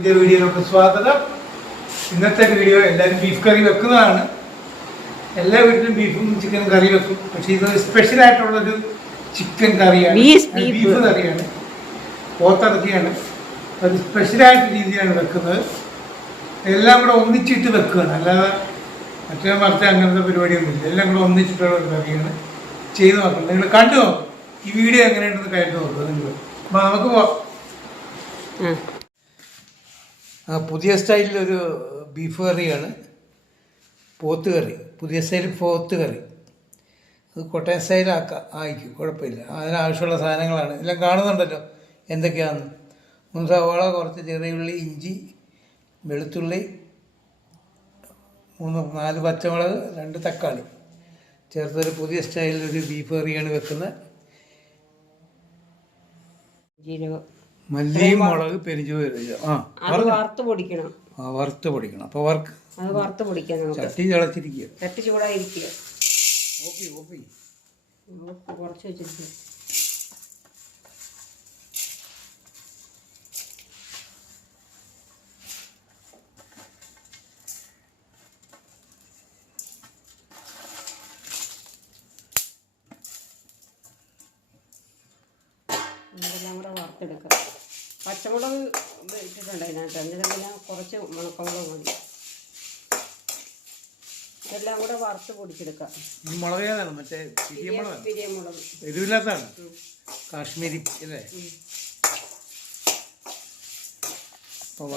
പുതിയ വീഡിയോയിലോട്ട് സ്വാഗതം. ഇന്നത്തെ വീഡിയോ എല്ലാവരും ബീഫ് കറി വെക്കുന്നതാണ്. എല്ലാ വീട്ടിലും ബീഫും ചിക്കനും കറി വെക്കും. പക്ഷേ ഇത് സ്പെഷ്യൽ ആയിട്ടുള്ളൊരു ചിക്കൻ കറിയാണ്. ബീഫ് കറിയാണ്. പോത്തിറക്കിയാണ്. അത് സ്പെഷ്യലായിട്ട് രീതിയാണ് വെക്കുന്നത്. എല്ലാം കൂടെ ഒന്നിച്ചിട്ട് വെക്കുകയാണ്. അല്ലാതെ മറ്റേ മറിച്ച് അങ്ങനത്തെ പരിപാടിയൊന്നുമില്ല എല്ലാം കൂടെ ഒന്നിച്ചിട്ടുള്ള ഒരു കറിയാണ്. ചെയ്ത് നോക്കണം. നിങ്ങൾ കണ്ടു നോക്കും. ഈ വീഡിയോ എങ്ങനെയുണ്ടെന്ന് കഴിഞ്ഞു നോക്കുക നിങ്ങൾ. അപ്പോൾ നമുക്ക് പോവാം പുതിയ സ്റ്റൈലിലൊരു ബീഫ് കറിയാണ്. പോത്ത് കറി. പുതിയ സ്റ്റൈലിൽ പോത്ത് കറി. അത് കോട്ടയം സ്റ്റൈലാക്കാം ആയിക്കും കുഴപ്പമില്ല. അതിനാവശ്യമുള്ള സാധനങ്ങളാണ്. എല്ലാം കാണുന്നുണ്ടല്ലോ. എന്തൊക്കെയാണെന്ന് മൂന്ന് സവാള കുറച്ച് ചെറിയ ഉള്ളി ഇഞ്ചി വെളുത്തുള്ളി മൂന്ന് നാല് പച്ചമുളക് രണ്ട് തക്കാളി. ചേർത്തൊരു പുതിയ സ്റ്റൈലിലൊരു ബീഫ് കറിയാണ് വെക്കുന്നത്. ജീരകം. മല്ലിയും മുളക് പെരിഞ്ചോറ് ആ അത് വറുത്ത്. പൊടിക്കണം. ആ, വറുത്ത് പൊടിക്കണം. അപ്പോൾ വർക്ക് അത് വറുത്ത് പൊടിക്കാം നമുക്ക്. ചട്ടി തിളച്ചിരിക്കുക. ചട്ടി ചൂടായിരിക്കുക. ഓക്കെ നമുക്ക് കുറച്ച് വെച്ചിരിക്കുക. ഇതെല്ലാം കൂടെ വറുത്തെടുക്കാം. പച്ചമുളക് ഇട്ടിട്ടുണ്ട് അതിനകത്ത്. എന്നിട്ട് പിന്നെ കുറച്ച് മുളക്കുമുളക് മതി. എല്ലാം കൂടെ വറുത്ത് പൊടിച്ചെടുക്കാം. മുളക് ഏതാണ്? മറ്റേ പിരിയമുളക് എരിവില്ലാത്തതാണ്? കാശ്മീരി അല്ലേ?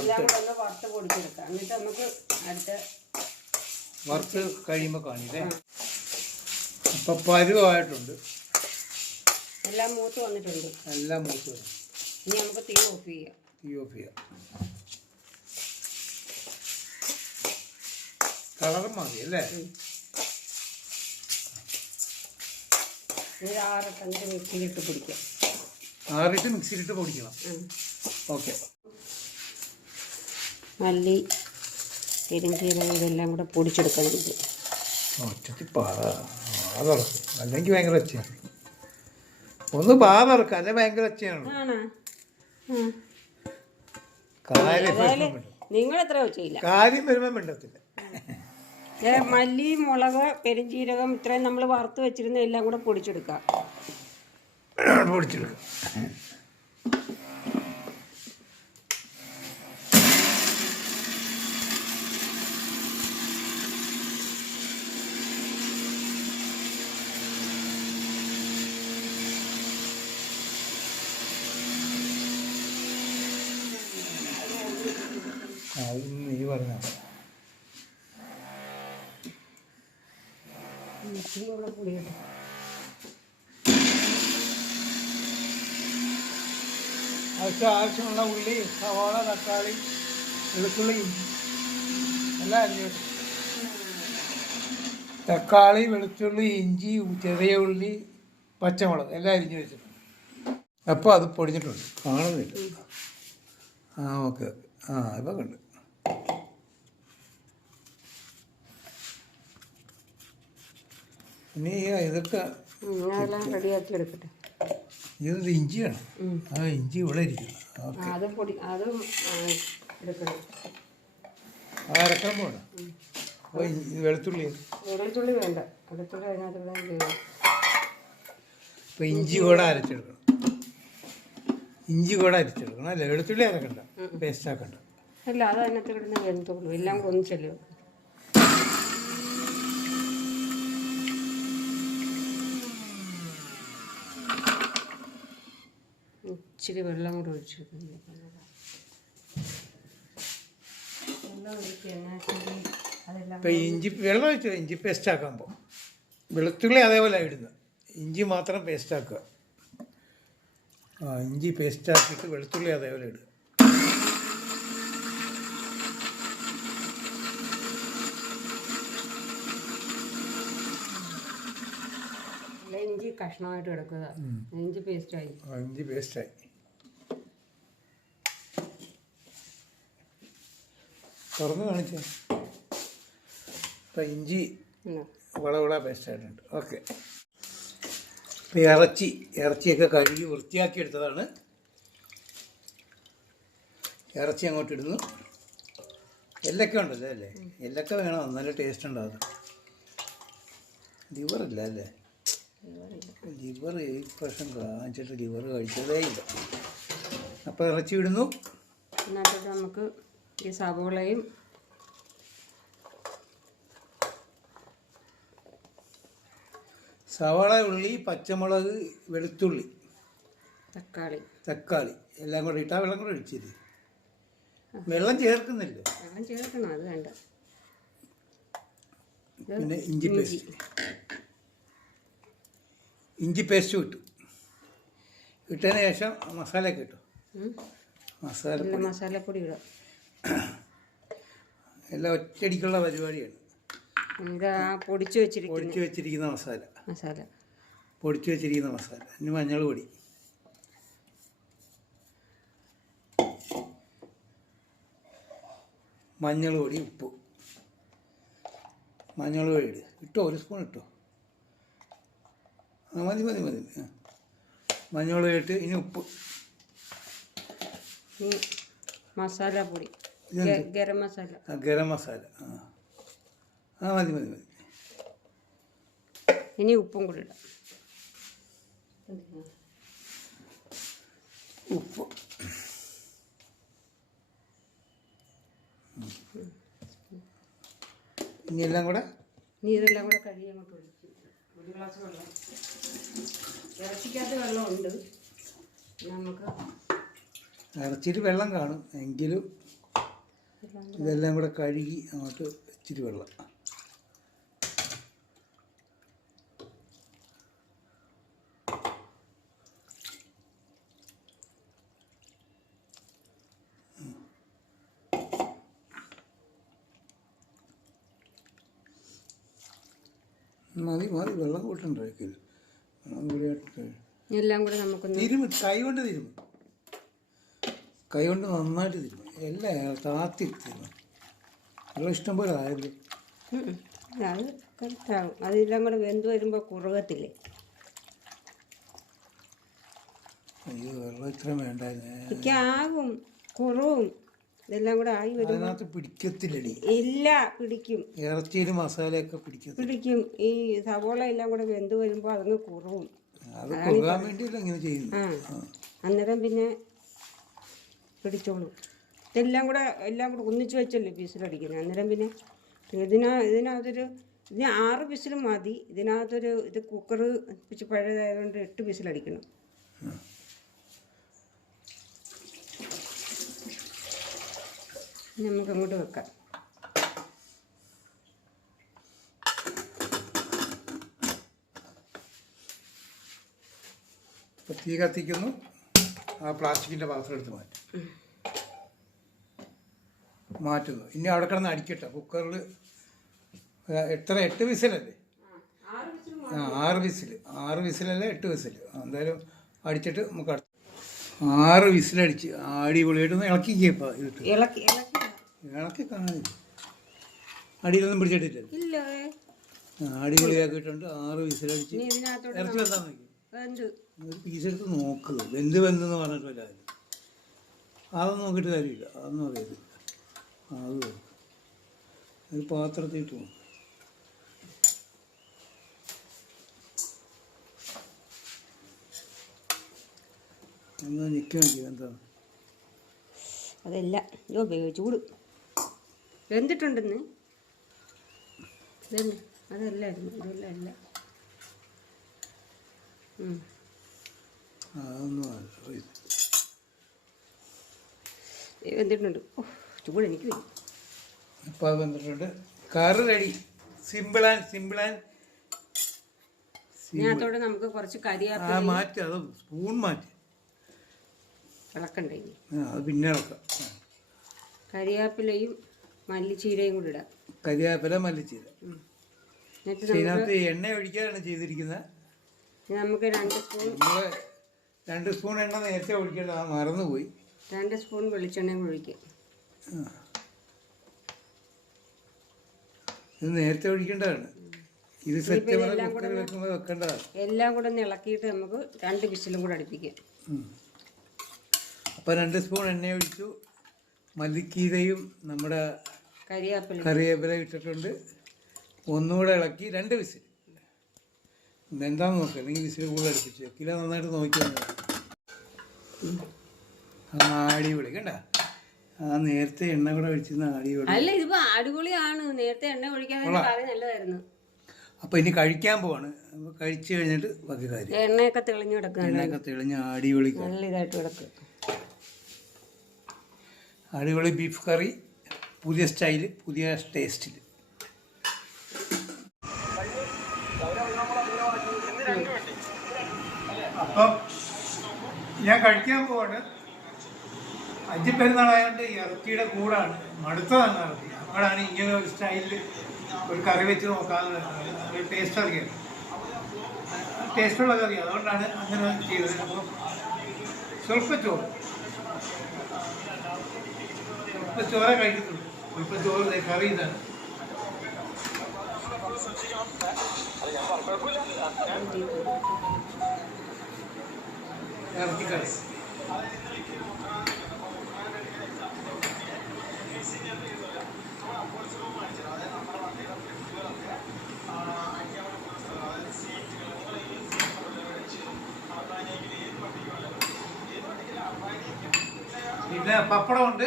എല്ലാം വറുത്ത് കൂടെ ഒന്ന് വറുത്ത് പൊടിച്ചെടുക്കാം. എന്നിട്ട് നമുക്ക് അടുത്ത വറുത്ത് കഴിയുമ്പോൾ കാണില്ലേ അപ്പം പരുവായിട്ടുണ്ട്. എല്ലാം മൂത്ത് വന്നിട്ടുണ്ട്. എല്ലാം മൂത്ത് വരും ഇനി നമുക്ക് തീ ഓഫ് ചെയ്യാം. തീ ഓഫ് ചെയ്യാം. കളർ മതി അല്ലേ? മിക്സിയിലിട്ട് പിടിക്കാം. ആറിട്ട് മിക്സിയിലിട്ട് പൊടിക്കണം. ഓക്കെ മല്ലി പെരുംജീരകം ഇതെല്ലാം കൂടെ പൊടിച്ചെടുക്കാൻ അല്ലെങ്കിൽ ഭയങ്കര ഒച്ചയാണ്. ഒന്ന് പാ തുറക്കുക അല്ലെ? ഭയങ്കര ഒച്ചയാണ്. ആണ്? നിങ്ങൾ എത്ര ചെയ്യില്ല കാര്യം വരുമ്പോൾ മിണ്ടത്തില്ല. മല്ലി മുളക് പെരുംജീരകം ഇത്രയും നമ്മൾ വറുത്ത് വെച്ചിരുന്ന എല്ലാം കൂടെ പൊടിച്ചെടുക്കാം. പൊടിച്ചെടുക്കും. അത് നീ പറഞ്ഞ. ആവശ്യം ആവശ്യമുള്ള ഉള്ളി സവാള തക്കാളി വെളുത്തുള്ളി എല്ലാം അരിഞ്ഞു തക്കാളി വെളുത്തുള്ളി ഇഞ്ചി ചെറിയ ഉള്ളി പച്ചമുളക് എല്ലാം അരിഞ്ഞു വെച്ചിട്ടുണ്ട്. അപ്പോൾ അത് പൊടിഞ്ഞിട്ടുണ്ട്. കാണുന്നില്ല. ആ ഓക്കെ. ആ ഇപ്പം കണ്ട്. ഇനി ഇതൊക്കെ ഉം, അതെല്ലാം റെഡിയാക്കി എടുക്കട്ടെ. ഇത് ഇഞ്ചിയാണ് ഉം. ആ ഇഞ്ചി ഇവിടെ അത് പൊടി അതും ആ, എടുക്കണം. ആ അരക്കാൻ പോകണം. അപ്പോൾ വെളുത്തുള്ളി. വെളുത്തുള്ളി വേണ്ട. വെളുത്തുള്ളി അതിനകത്ത് ഇഞ്ചി കൂടെ അരച്ചെടുക്കണം. ഇഞ്ചി കൂടെ അരച്ചെടുക്കണം. അല്ലേ? വെളുത്തുള്ളി അരക്കണ്ട. പേസ്റ്റ് ആക്കണ്ട അല്ല അത് അതിനകത്ത് കിടന്ന് വെന്തോളൂ എല്ലാം കൂടെ ഇച്ചിരി വെള്ളം കൂടെ ഒഴിച്ചു അതെല്ലാം ഇഞ്ചി വെള്ളം ഒഴിച്ചു ഇഞ്ചി പേസ്റ്റ് ആക്കാൻ പോകും വെളുത്തുള്ളി അതേപോലെ ഇടുന്നത് ഇഞ്ചി മാത്രം പേസ്റ്റ് ആക്കുക. ആ ഇഞ്ചി പേസ്റ്റ് ആക്കിയിട്ട് വെളുത്തുള്ളി അതേപോലെ ഇടുക. ഇഞ്ചി കഷ്ണമായിട്ട് കിടക്കുക ഇഞ്ചി പേസ്റ്റായി ഇഞ്ചി പേസ്റ്റായി തുറന്ന് കാണിച്ചേ. അപ്പം ഇഞ്ചി വളവള പേസ്റ്റ് ആയിട്ടുണ്ട്. ഓക്കെ ഇപ്പം ഇറച്ചി ഇറച്ചിയൊക്കെ കഴുകി വൃത്തിയാക്കി എടുത്തതാണ്. ഇറച്ചി അങ്ങോട്ട് ഇടുന്നു. എല്ലൊക്കെ ഉണ്ടല്ലോ അല്ലേ? എല്ലൊക്കെ വേണം. നല്ല ടേസ്റ്റ് ഉണ്ടാവും ലിവറില്ല അല്ലേ? ലിവർ ഈ പ്രാവശ്യം കാണിച്ചിട്ട് ലിവർ കഴിച്ചതേ ഇല്ല. അപ്പോൾ ഇറച്ചി ഇടുന്നു. നമുക്ക് ഈ സവോളയും സവാള ഉള്ളി പച്ചമുളക് വെളുത്തുള്ളി തക്കാളി. തക്കാളി എല്ലാം കൂടെ ഇട്ടാൽ വെള്ളം കൂടെ ഒഴിച്ചിത് വെള്ളം ചേർക്കുന്നില്ല. വെള്ളം ചേർക്കണം അത് വേണ്ട. പിന്നെ ഇഞ്ചി പേസ്റ്റ്. ഇഞ്ചി പേസ്റ്റ് ഇട്ടു. ഇട്ടതിന് ശേഷം മസാലയൊക്കെ ഇട്ടു. ഉം. മസാല നല്ല മസാലപ്പൊടി ഇടാം എല്ലാം ഒറ്റയടിക്കുള്ള പരിപാടിയാണ്. ഇത് ആ പൊടിച്ചു വെച്ചിരിക്കുന്ന പൊടിച്ചു വെച്ചിരിക്കുന്ന മസാല. മസാല. പൊടിച്ചു വെച്ചിരിക്കുന്ന മസാല. ഇനി മഞ്ഞൾ പൊടി. മഞ്ഞൾ പൊടി ഉപ്പ്. മഞ്ഞൾ പൊടി ഇട്. ഇട്ടോ ഒരു സ്പൂൺ ഇട്ടോ. ആ മതി മതി മതി. മഞ്ഞൾ പൊടി ഇട്ട് ഇനി ഉപ്പ്. ഈ മസാല ഇതെന്ത്? ഗരം മസാല. ആ ഗരം മസാല. ആ. ആ മതി മതി മതി. ഇനി ഉപ്പും കൂടി ഇടാം. ഉപ്പ്. ഇനി എല്ലാം കൂടെ? നീരെല്ലാം ഇതെല്ലാം കൂടെ കഴുകി അങ്ങോട്ട് ഒഴിച്ചു ഒരു ഗ്ലാസ് വെള്ളം. ഇറച്ചിക്കകത്ത് വെള്ളമുണ്ട്. നമുക്ക് ഇറച്ചിട്ട് വെള്ളം കാണും. എങ്കിലും ഇതെല്ലാം കൂടെ കഴുകി അങ്ങോട്ട് ഇച്ചിരി വെള്ളം. മതി മതി വെള്ളം കൂട്ടണ്ടായിരിക്കും വെള്ളം എല്ലാം കൂടെ നമുക്ക് തിരുമ് കൈ കൊണ്ട് തിരുമ്. കൈ കൊണ്ട് നന്നായിട്ട് തിരുമ്. എല്ലാം താത്തി തിരുമ് വെള്ളം ഇഷ്ടംപോലെ ആയല്ലേ. അത് കറക്റ്റാകും അതെല്ലാം കൂടെ വെന്ത് വരുമ്പോൾ കുറുകത്തില്ലേ അയ്യോ വെള്ളം ഇത്രയും വേണ്ടായിരുന്നേ. ആകും കുറവും. ഇതെല്ലാം കൂടെ ആയി വരും അതിനകത്ത് പിടിക്കത്തില്ലടി. ഇല്ല പിടിക്കും. ഇറച്ചിയിൽ മസാലയൊക്കെ പിടിക്കും പിടിക്കും. ഈ സവോള എല്ലാം കൂടെ വെന്ത് വരുമ്പോൾ അതങ്ങ് കുറവും. അത് കൊള്ളാൻ വേണ്ടിയല്ല ഇങ്ങനെ ചെയ്യുന്നു അന്നേരം പിന്നെ പിടിച്ചോളും. ഇതെല്ലാം കൂടെ എല്ലാം കൂടെ ഒന്നിച്ച് വെച്ചല്ലേ പീസിലടിക്കുന്നത് അന്നേരം പിന്നെ ഇതിനാ ഇതിനകത്തൊരു ഇതിന് ആറ് വിസിൽ മതി. ഇതിനകത്തൊരു ഇത് കുക്കർ ഇച്ചിരി പഴയതായതുകൊണ്ട് എട്ട് വിസിലടിക്കണം അടിക്കണം. നമുക്ക് അങ്ങോട്ട് വെക്കാം. തീ കത്തിക്കുന്നു. ആ പ്ലാസ്റ്റിക്കിന്റെ പാത്രം എടുത്ത് മാറ്റും. മാറ്റുന്നു. ഇനി അവിടെ കിടന്ന് അടിക്കട്ടെ. കുക്കറിൽ എത്ര? എട്ട് വിസിലല്ലേ? ആ ആറ് വിസിൽ ആറ് വിസിലല്ല എട്ട് വിസിൽ എന്തായാലും അടിച്ചിട്ട് നമുക്ക് അടുത്ത. ആറ് വിസിലടിച്ച് അടിപൊളിയായിട്ടൊന്ന് ഇളക്കിക്കപ്പോൾ ഇതിട്ട്. ഇളക്കി ഇളക്കി. കാണാനില്ല. അടിയിലൊന്നും പിടിച്ചിട്ടില്ല അടിപൊളിയാക്കിയിട്ടുണ്ട്. ആറ് വിസിലടിച്ച് ഇറച്ചി വന്നാൽ നോക്കി ഒരു പീസ് എടുത്ത് നോക്കുക വെന്ത് വെന്തെന്ന് പറഞ്ഞിട്ട് വല്ല കാര്യം അതൊന്നും നോക്കിയിട്ട് കാര്യമില്ല. അതൊന്നും അറിയത്തില്ല. അത്. ഒരു പാത്രത്തിൽ ഇട്ട് നോക്ക്. എന്നാ നിൽക്കാൻ എന്താ? അതല്ല അയ്യോ ചൂട് വെന്തിട്ടുണ്ടെന്ന്? അതല്ലായിരുന്നു ഇതല്ല അല്ല. അതൊന്നും വെന്തിട്ടുണ്ട്. ഓ ചൂട് എനിക്ക് വരും. ഇപ്പം അത് വന്നിട്ടുണ്ട്. Curry ready simple and simple and ഇതിനകത്തോടെ നമുക്ക് കുറച്ച് കരിയാപ്പില മാറ്റി. അത് സ്പൂൺ മാറ്റി. ഇളക്കണ്ടേ ഇനി? അത് പിന്നെ ഇളക്കാം. കരിയാപ്പിലയും മല്ലിച്ചീരയും കൂടി ഇടാം. കരിയാപ്പില മല്ലിച്ചീര. ഇതിനകത്ത് എണ്ണ ഒഴിക്കാനാണ് ചെയ്തിരിക്കുന്നത് നമുക്ക് രണ്ട് സ്പൂൺ രണ്ട് സ്പൂൺ എണ്ണ നേരത്തെ ഒഴിക്കേണ്ടത്. മറന്നുപോയി. രണ്ട് സ്പൂൺ വെളിച്ചെണ്ണയും ഒഴിക്കുക ഇത് നേരത്തെ ഒഴിക്കേണ്ടതാണ്. ഇത് വെക്കേണ്ടതാണ്. എല്ലാം കൂടെ ഒന്ന് ഇളക്കിയിട്ട് നമുക്ക് രണ്ട് വിസിലും കൂടെ അടുപ്പിക്കാം. അപ്പൊ അപ്പോൾ രണ്ട് സ്പൂൺ എണ്ണ ഒഴിച്ചു. മല്ലിക്കീരയും നമ്മുടെ കറിയാപ്പില കറിവേപ്പില ഇട്ടിട്ടുണ്ട്. ഒന്നുകൂടെ ഇളക്കി രണ്ട് വിസിൽ. ഇതെന്താന്ന് നോക്കുക അല്ലെങ്കിൽ വിസിൽ കൂടുതൽ അടുപ്പിച്ച് കിലോ നന്നായിട്ട് നോക്കിയാൽ ആ അടിപൊളി. കണ്ട? ആ നേരത്തെ എണ്ണ കൂടെ ഒഴിച്ചിരുന്ന അടിപൊളി അല്ല ഇതിപ്പോ അടിപൊളിയാണ്. നേരത്തെ എണ്ണ ഒഴിക്കാതെ കറി നല്ലതായിരുന്നു. അപ്പോൾ ഇനി കഴിക്കാൻ പോവാണ്. കഴിച്ചു കഴിച്ച് കഴിഞ്ഞിട്ട് ബാക്കി കാര്യം. എണ്ണയൊക്കെ തെളിഞ്ഞു കിടക്കുകയാണ് എണ്ണയൊക്കെ തെളിഞ്ഞ അടിപൊളി കറി നല്ല ഇതായിട്ട് കിടക്കുക അടിപൊളി ബീഫ് കറി. പുതിയ സ്റ്റൈൽ പുതിയ ടേസ്റ്റിൽ അപ്പം ഞാൻ കഴിക്കാൻ പോവാണ്. അഞ്ചിപ്പെരുന്നാളായതുകൊണ്ട് ഇറച്ചിയുടെ കൂടാണ്. മടുത്തതാണ് ഇറച്ചി അപ്പോഴാണ് ഇങ്ങനെ ഒരു സ്റ്റൈലിൽ ഒരു കറി വെച്ച് നോക്കാതെ ഒരു ടേസ്റ്റ് അറിയാം ടേസ്റ്റുള്ള കറി. അതുകൊണ്ടാണ് അങ്ങനെ ചെയ്തത്. അപ്പോൾ സ്വല്പം ചോറ് സ്വല്പം ചോറേ കഴിക്കത്തുള്ളൂ കറി ഇതാണ്. ഇറച്ചിക്കറി. പിന്നെ പപ്പടമുണ്ട്.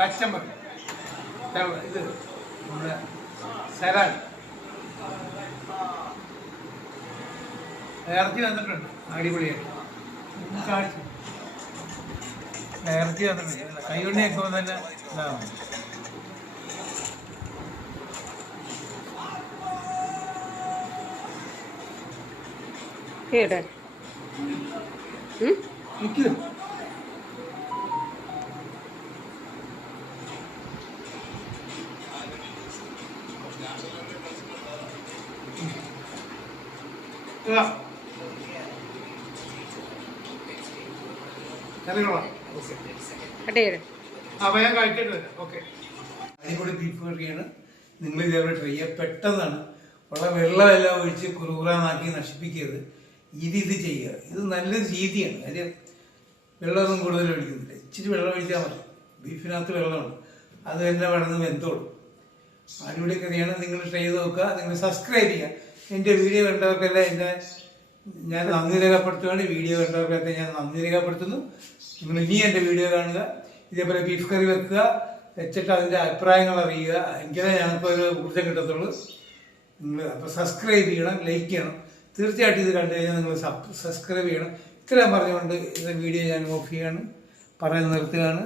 കച്ചമ്പർ ഇത് നമ്മുടെ ഇറച്ചി വന്നിട്ടുണ്ട് അടിപൊളിയായിട്ട്. കാണിച്ചു ഇറച്ചി കൈകൊണ്ട് ഞെക്കുമ്പോൾ തന്നെ ഇതാണ് കേട്ടെ ഉം? നിൽക്കൂ കറികളാണ് നിങ്ങൾ ഇതേപോലെ ട്രൈ ചെയ്യുക പെട്ടെന്നാണ് ഉള്ള വെള്ളമെല്ലാം ഒഴിച്ച് കുറുകുറാന്നാക്കി നശിപ്പിക്കരുത്. ഇത് ഇത് ചെയ്യുക. ഇത് നല്ലൊരു രീതിയാണ്. കാര്യം വെള്ളമൊന്നും കൂടുതൽ ഒഴിക്കുന്നില്ല. ഇച്ചിരി വെള്ളം ഒഴിച്ചാൽ മതി. ബീഫിനകത്ത് വെള്ളമുണ്ട് അത് തന്നെ വളർന്ന് വെന്തോളും. അടിപൊളി കറിയാണ്. നിങ്ങൾ ട്രൈ ചെയ്ത് നോക്കുക. നിങ്ങൾ സബ്സ്ക്രൈബ് ചെയ്യുക. എന്റെ വീഡിയോ കണ്ടവർക്കെല്ലാം എന്റെ ഞാൻ നന്ദി രേഖപ്പെടുത്തുകയാണ്. വീഡിയോ കണ്ടവർക്കൊക്കെ ഞാൻ നന്ദി രേഖപ്പെടുത്തുന്നു. നിങ്ങൾ ഇനി എന്റെ വീഡിയോ കാണുക. ഇതേപോലെ ബീഫ് കറി വെക്കുക. വെച്ചിട്ട് അതിന്റെ അഭിപ്രായങ്ങൾ അറിയുക. എങ്കിലേ ഞങ്ങൾക്ക് ഒരു ഊർജം കിട്ടത്തുള്ളൂ. നിങ്ങൾ അപ്പോൾ സബ്സ്ക്രൈബ് ചെയ്യണം ലൈക്ക് ചെയ്യണം. തീർച്ചയായിട്ടും ഇത് കണ്ടു കഴിഞ്ഞാൽ നിങ്ങൾ സബ്സ്ക്രൈബ് ചെയ്യണം. ഇത്രയും പറഞ്ഞുകൊണ്ട് ഇത് വീഡിയോ ഞാൻ ഓഫ് ചെയ്യാണ് പറയാൻ നിർത്തുകയാണ്.